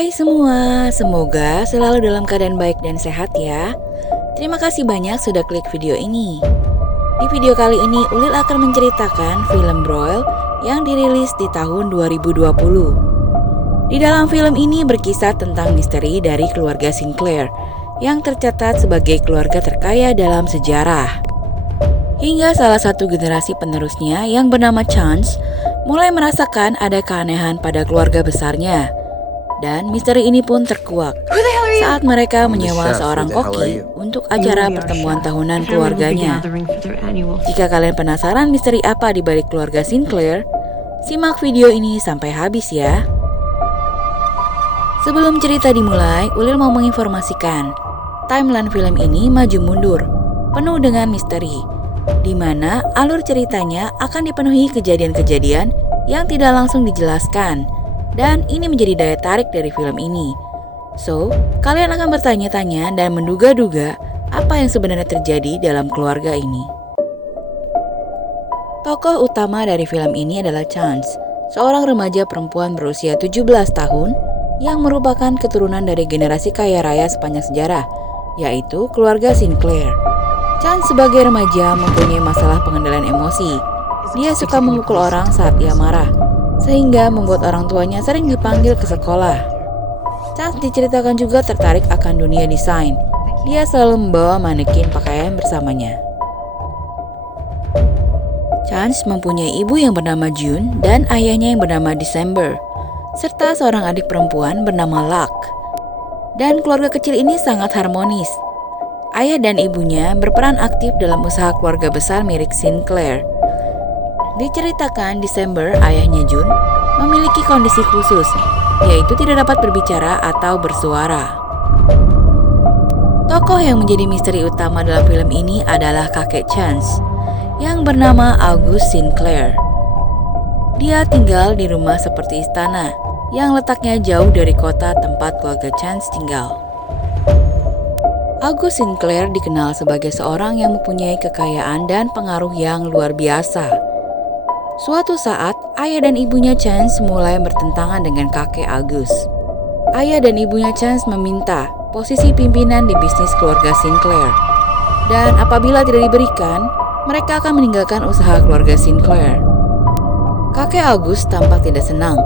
Hai semua, semoga selalu dalam keadaan baik dan sehat ya. Terima kasih banyak sudah klik video ini. Di video kali ini Ulil akan menceritakan film Broil yang dirilis di tahun 2020. Di dalam film ini berkisah tentang misteri dari keluarga Sinclair yang tercatat sebagai keluarga terkaya dalam sejarah. Hingga salah satu generasi penerusnya yang bernama Chance mulai merasakan ada keanehan pada keluarga besarnya. Dan misteri ini pun terkuak saat mereka menyewa seorang koki untuk acara pertemuan tahunan keluarganya. Jika kalian penasaran misteri apa di balik keluarga Sinclair, simak video ini sampai habis ya. Sebelum cerita dimulai, Ulil mau menginformasikan, timeline film ini maju mundur, penuh dengan misteri, di mana alur ceritanya akan dipenuhi kejadian-kejadian yang tidak langsung dijelaskan. Dan ini menjadi daya tarik dari film ini. So, kalian akan bertanya-tanya dan menduga-duga apa yang sebenarnya terjadi dalam keluarga ini. Tokoh utama dari film ini adalah Chance, seorang remaja perempuan berusia 17 tahun yang merupakan keturunan dari generasi kaya raya sepanjang sejarah, yaitu keluarga Sinclair. Chance sebagai remaja mempunyai masalah pengendalian emosi. Dia suka memukul orang saat ia marah, sehingga membuat orang tuanya sering dipanggil ke sekolah. Chance diceritakan juga tertarik akan dunia desain. Dia selalu membawa manekin pakaian bersamanya. Chance mempunyai ibu yang bernama June dan ayahnya yang bernama December, serta seorang adik perempuan bernama Luck. Dan keluarga kecil ini sangat harmonis. Ayah dan ibunya berperan aktif dalam usaha keluarga besar milik Sinclair. Diceritakan December, ayahnya June, memiliki kondisi khusus, yaitu tidak dapat berbicara atau bersuara. Tokoh yang menjadi misteri utama dalam film ini adalah kakek Chance, yang bernama August Sinclair. Dia tinggal di rumah seperti istana, yang letaknya jauh dari kota tempat keluarga Chance tinggal. August Sinclair dikenal sebagai seorang yang mempunyai kekayaan dan pengaruh yang luar biasa. Suatu saat, ayah dan ibunya Chance mulai bertentangan dengan kakek August. Ayah dan ibunya Chance meminta posisi pimpinan di bisnis keluarga Sinclair. Dan apabila tidak diberikan, mereka akan meninggalkan usaha keluarga Sinclair. Kakek August tampak tidak senang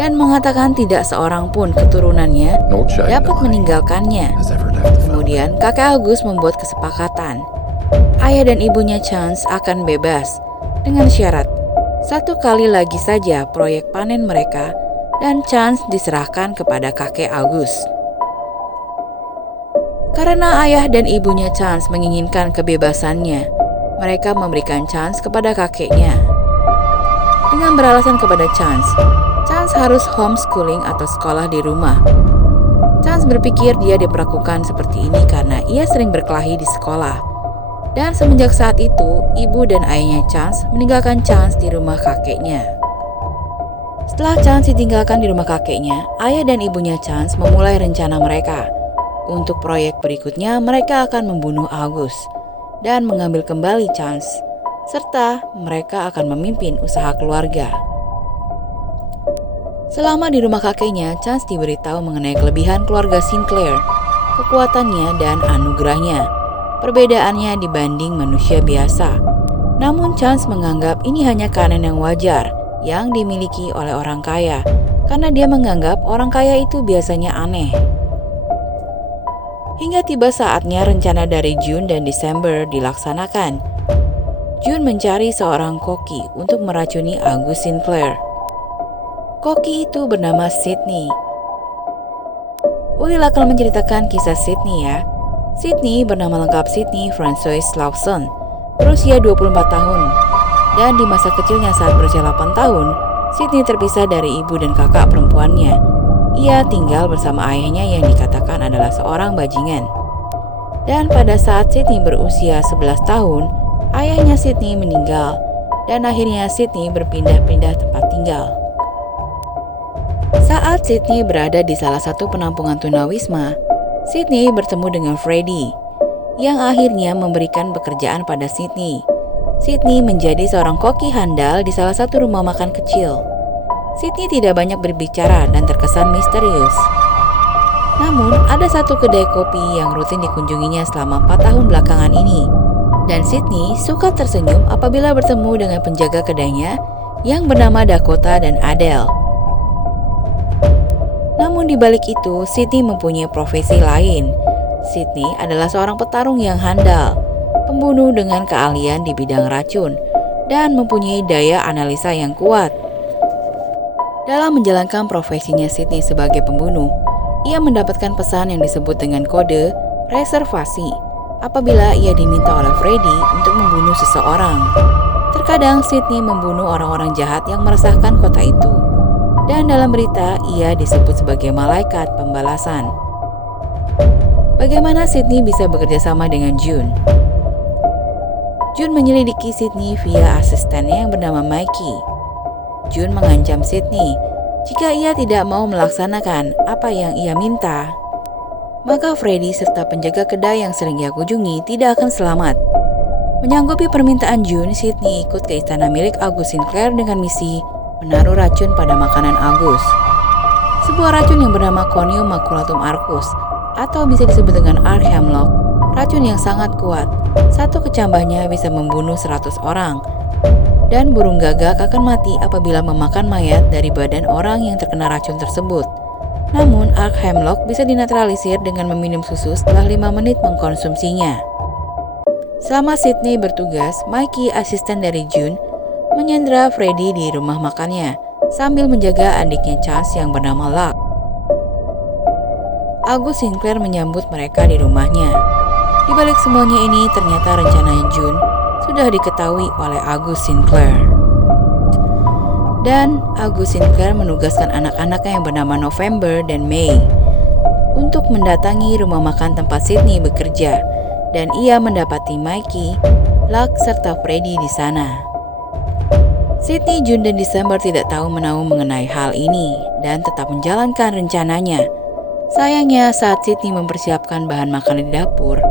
dan mengatakan tidak seorang pun keturunannya dapat meninggalkannya. Kemudian kakek August membuat kesepakatan. Ayah dan ibunya Chance akan bebas dengan syarat satu kali lagi saja proyek panen mereka dan Chance diserahkan kepada kakek August. Karena ayah dan ibunya Chance menginginkan kebebasannya, mereka memberikan Chance kepada kakeknya. Dengan beralasan kepada Chance harus homeschooling atau sekolah di rumah. Chance berpikir dia diperlakukan seperti ini karena ia sering berkelahi di sekolah. Dan semenjak saat itu, ibu dan ayahnya Chance meninggalkan Chance di rumah kakeknya. Setelah Chance ditinggalkan di rumah kakeknya, ayah dan ibunya Chance memulai rencana mereka. Untuk proyek berikutnya, mereka akan membunuh August dan mengambil kembali Chance, serta mereka akan memimpin usaha keluarga. Selama di rumah kakeknya, Chance diberitahu mengenai kelebihan keluarga Sinclair, kekuatannya dan anugerahnya. Perbedaannya dibanding manusia biasa. Namun Chance menganggap ini hanya keanehan yang wajar yang dimiliki oleh orang kaya, karena dia menganggap orang kaya itu biasanya aneh. Hingga tiba saatnya rencana dari June dan December dilaksanakan. June mencari seorang koki untuk meracuni August Sinclair. Koki itu bernama Sydney. Ulil akan menceritakan kisah Sydney ya. Sydney bernama lengkap Sydney Francois Lawson, berusia 24 tahun. Dan di masa kecilnya saat berusia 8 tahun, Sydney terpisah dari ibu dan kakak perempuannya. Ia tinggal bersama ayahnya yang dikatakan adalah seorang bajingan. Dan pada saat Sydney berusia 11 tahun, ayahnya Sydney meninggal. Dan akhirnya Sydney berpindah-pindah tempat tinggal. Saat Sydney berada di salah satu penampungan tunawisma, Sydney bertemu dengan Freddie, yang akhirnya memberikan pekerjaan pada Sydney. Sydney menjadi seorang koki handal di salah satu rumah makan kecil. Sydney tidak banyak berbicara dan terkesan misterius. Namun, ada satu kedai kopi yang rutin dikunjunginya selama 4 tahun belakangan ini. Dan Sydney suka tersenyum apabila bertemu dengan penjaga kedainya yang bernama Dakota dan Adele. Namun di balik itu, Sydney mempunyai profesi lain. Sydney adalah seorang petarung yang handal, pembunuh dengan keahlian di bidang racun, dan mempunyai daya analisa yang kuat. Dalam menjalankan profesinya Sydney sebagai pembunuh, ia mendapatkan pesan yang disebut dengan kode reservasi apabila ia diminta oleh Freddy untuk membunuh seseorang. Terkadang Sydney membunuh orang-orang jahat yang meresahkan kota itu. Dan dalam berita, ia disebut sebagai malaikat pembalasan. Bagaimana Sydney bisa bekerja sama dengan June? June menyelidiki Sydney via asistennya yang bernama Mikey. June mengancam Sydney jika ia tidak mau melaksanakan apa yang ia minta, maka Freddy serta penjaga kedai yang sering ia kunjungi tidak akan selamat. Menyanggupi permintaan June, Sydney ikut ke istana milik August Sinclair dengan misi menaruh racun pada makanan August. Sebuah racun yang bernama Conium maculatum arcus atau bisa disebut dengan Arch Hemlock, racun yang sangat kuat. Satu kecambahnya bisa membunuh 100 orang. Dan burung gagak akan mati apabila memakan mayat dari badan orang yang terkena racun tersebut. Namun, Arch Hemlock bisa dinetralisir dengan meminum susu setelah 5 menit mengkonsumsinya. Selama Sydney bertugas, Mikey, asisten dari June, menyandera Freddy di rumah makannya sambil menjaga adiknya Chance yang bernama Luck. August Sinclair menyambut mereka di rumahnya. Di balik semuanya ini, ternyata rencana June sudah diketahui oleh August Sinclair. Dan August Sinclair menugaskan anak-anaknya yang bernama November dan May untuk mendatangi rumah makan tempat Sydney bekerja, dan ia mendapati Mikey, Luck, serta Freddy di sana. Sydney, June, dan December tidak tahu menahu mengenai hal ini dan tetap menjalankan rencananya. Sayangnya, saat Sydney mempersiapkan bahan makanan di dapur,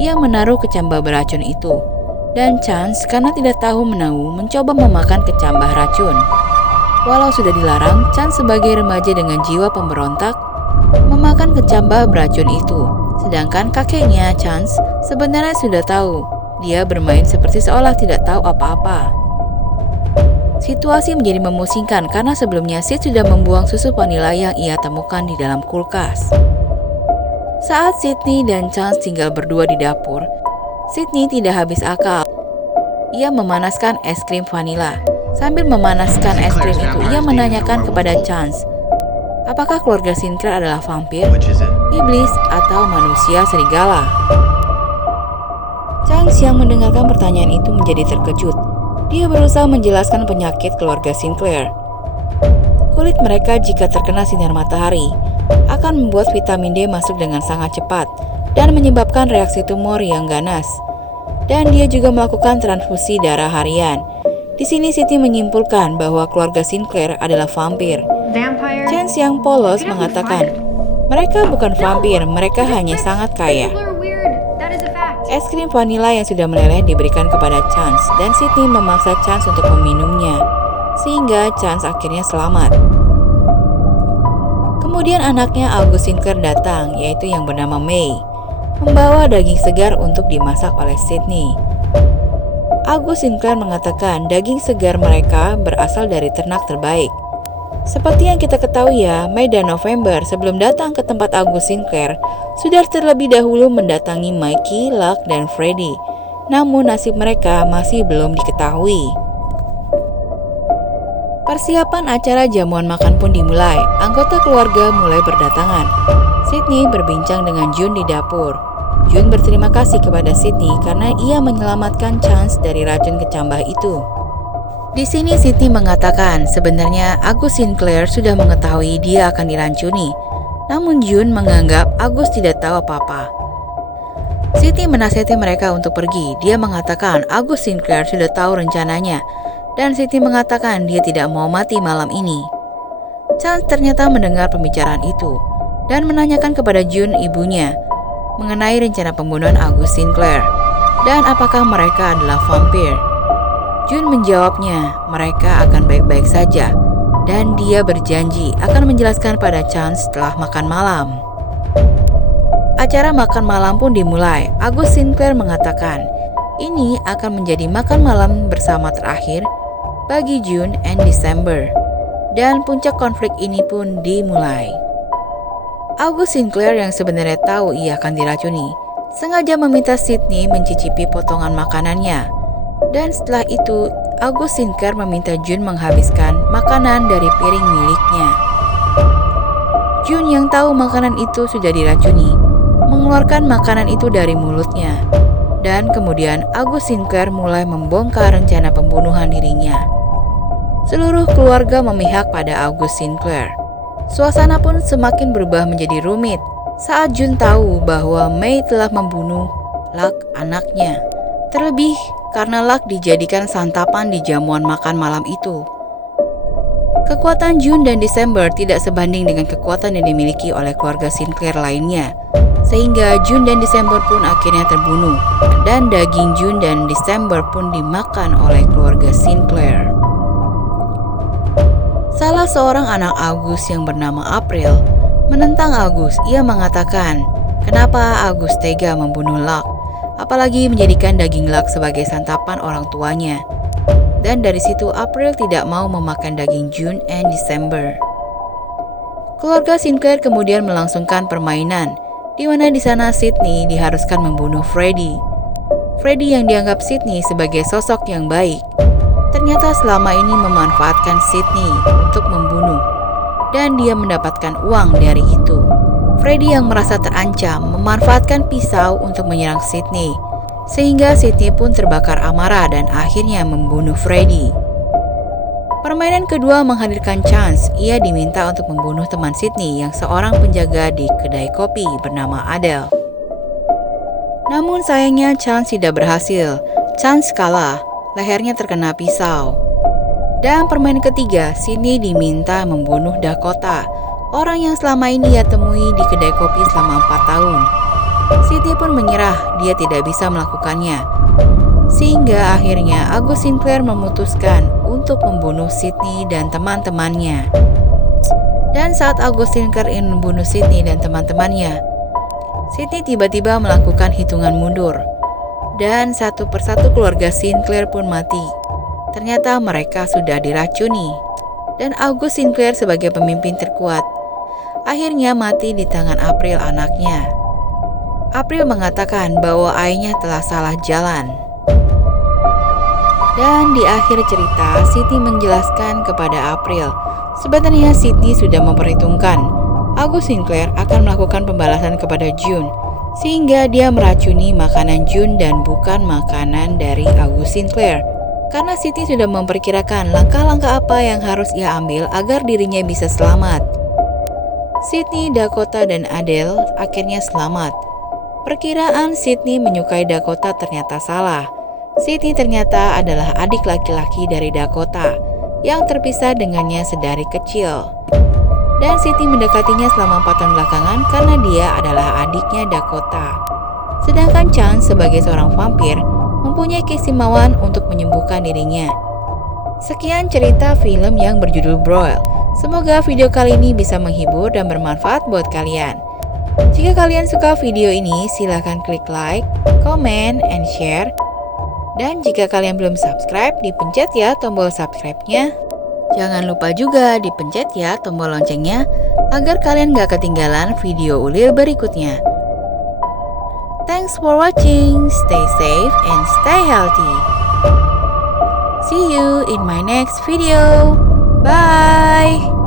ia menaruh kecambah beracun itu. Dan Chance, karena tidak tahu menahu, mencoba memakan kecambah racun. Walau sudah dilarang, Chance sebagai remaja dengan jiwa pemberontak memakan kecambah beracun itu. Sedangkan kakeknya, Chance, sebenarnya sudah tahu. Dia bermain seperti seolah tidak tahu apa-apa. Situasi menjadi memusingkan karena sebelumnya Sid sudah membuang susu vanila yang ia temukan di dalam kulkas. Saat Sydney dan Chance tinggal berdua di dapur, Sydney tidak habis akal. Ia memanaskan es krim vanila. Sambil memanaskan es krim itu, ia menanyakan kepada Chance, apakah keluarga Sinclair adalah vampir, iblis, atau manusia serigala? Chance yang mendengarkan pertanyaan itu menjadi terkejut. Dia berusaha menjelaskan penyakit keluarga Sinclair. Kulit mereka jika terkena sinar matahari akan membuat vitamin D masuk dengan sangat cepat dan menyebabkan reaksi tumor yang ganas. Dan dia juga melakukan transfusi darah harian. Di sini Siti menyimpulkan bahwa keluarga Sinclair adalah vampir. Chance yang polos mengatakan, mereka bukan vampir, mereka hanya sangat kaya. Es krim vanila yang sudah meleleh diberikan kepada Chance dan Sydney memaksa Chance untuk meminumnya, sehingga Chance akhirnya selamat. Kemudian anaknya August Sinclair datang, yaitu yang bernama May, membawa daging segar untuk dimasak oleh Sydney. August Sinclair mengatakan daging segar mereka berasal dari ternak terbaik. Seperti yang kita ketahui ya, May dan November sebelum datang ke tempat August Sinclair sudah terlebih dahulu mendatangi Mikey, Luck, dan Freddy. Namun nasib mereka masih belum diketahui. Persiapan acara jamuan makan pun dimulai. Anggota keluarga mulai berdatangan. Sydney berbincang dengan June di dapur. June berterima kasih kepada Sydney karena ia menyelamatkan Chance dari racun kecambah itu. Di sini Sydney mengatakan sebenarnya August Sinclair sudah mengetahui dia akan diracuni. Namun June menganggap August tidak tahu apa-apa. Sydney menasihati mereka untuk pergi. Dia mengatakan August Sinclair sudah tahu rencananya. Dan Sydney mengatakan dia tidak mau mati malam ini. Chance ternyata mendengar pembicaraan itu dan menanyakan kepada June, ibunya, mengenai rencana pembunuhan August Sinclair dan apakah mereka adalah vampir. June menjawabnya, mereka akan baik-baik saja, dan dia berjanji akan menjelaskan pada Chance setelah makan malam. Acara makan malam pun dimulai. August Sinclair mengatakan, ini akan menjadi makan malam bersama terakhir bagi June and December. Dan puncak konflik ini pun dimulai. August Sinclair yang sebenarnya tahu ia akan diracuni, sengaja meminta Sydney mencicipi potongan makanannya. Dan setelah itu, August Sinclair meminta June menghabiskan makanan dari piring miliknya. June yang tahu makanan itu sudah diracuni, mengeluarkan makanan itu dari mulutnya. Dan kemudian August Sinclair mulai membongkar rencana pembunuhan dirinya. Seluruh keluarga memihak pada August Sinclair. Suasana pun semakin berubah menjadi rumit saat June tahu bahwa May telah membunuh Luck anaknya. Terlebih karena Luck dijadikan santapan di jamuan makan malam itu. Kekuatan June dan December tidak sebanding dengan kekuatan yang dimiliki oleh keluarga Sinclair lainnya. Sehingga June dan December pun akhirnya terbunuh. Dan daging June dan December pun dimakan oleh keluarga Sinclair. Salah seorang anak August yang bernama April menentang August. Ia mengatakan, kenapa August tega membunuh Luck, apalagi menjadikan daging Luck sebagai santapan orang tuanya. Dan dari situ April tidak mau memakan daging June and December. Keluarga Sinclair kemudian melangsungkan permainan, di mana di sana Sydney diharuskan membunuh Freddie. Freddie yang dianggap Sydney sebagai sosok yang baik, ternyata selama ini memanfaatkan Sydney untuk membunuh, dan dia mendapatkan uang dari itu. Freddie yang merasa terancam memanfaatkan pisau untuk menyerang Sydney, sehingga Sydney pun terbakar amarah dan akhirnya membunuh Freddie. Permainan kedua menghadirkan Chance. Ia diminta untuk membunuh teman Sydney yang seorang penjaga di kedai kopi bernama Adele. Namun sayangnya Chance tidak berhasil. Chance kalah. Lehernya terkena pisau. Dan permainan ketiga, Sydney diminta membunuh Dakota, orang yang selama ini ia temui di kedai kopi selama 4 tahun. Sydney pun menyerah, dia tidak bisa melakukannya. Sehingga akhirnya August Sinclair memutuskan untuk membunuh Sydney dan teman-temannya. Dan saat August Sinclair ingin membunuh Sydney dan teman-temannya, Sydney tiba-tiba melakukan hitungan mundur. Dan satu persatu keluarga Sinclair pun mati. Ternyata mereka sudah diracuni. Dan August Sinclair sebagai pemimpin terkuat akhirnya mati di tangan April anaknya. April mengatakan bahwa ayahnya telah salah jalan. Dan di akhir cerita, Sydney menjelaskan kepada April, sebenarnya Sydney sudah memperhitungkan August Sinclair akan melakukan pembalasan kepada June, sehingga dia meracuni makanan June dan bukan makanan dari August Sinclair. Karena Sydney sudah memperkirakan langkah-langkah apa yang harus ia ambil agar dirinya bisa selamat. Sydney, Dakota, dan Adele akhirnya selamat. Perkiraan Sydney menyukai Dakota ternyata salah. Sydney ternyata adalah adik laki-laki dari Dakota yang terpisah dengannya sedari kecil. Dan Sydney mendekatinya selama 4 tahun belakangan karena dia adalah adiknya Dakota. Sedangkan Chance sebagai seorang vampir mempunyai keistimewaan untuk menyembuhkan dirinya. Sekian cerita film yang berjudul Broil. Semoga video kali ini bisa menghibur dan bermanfaat buat kalian. Jika kalian suka video ini, silahkan klik like, comment, and share. Dan jika kalian belum subscribe, dipencet ya tombol subscribe-nya. Jangan lupa juga dipencet ya tombol loncengnya agar kalian gak ketinggalan video Ulil berikutnya. Thanks for watching, stay safe and stay healthy. See you in my next video. Bye!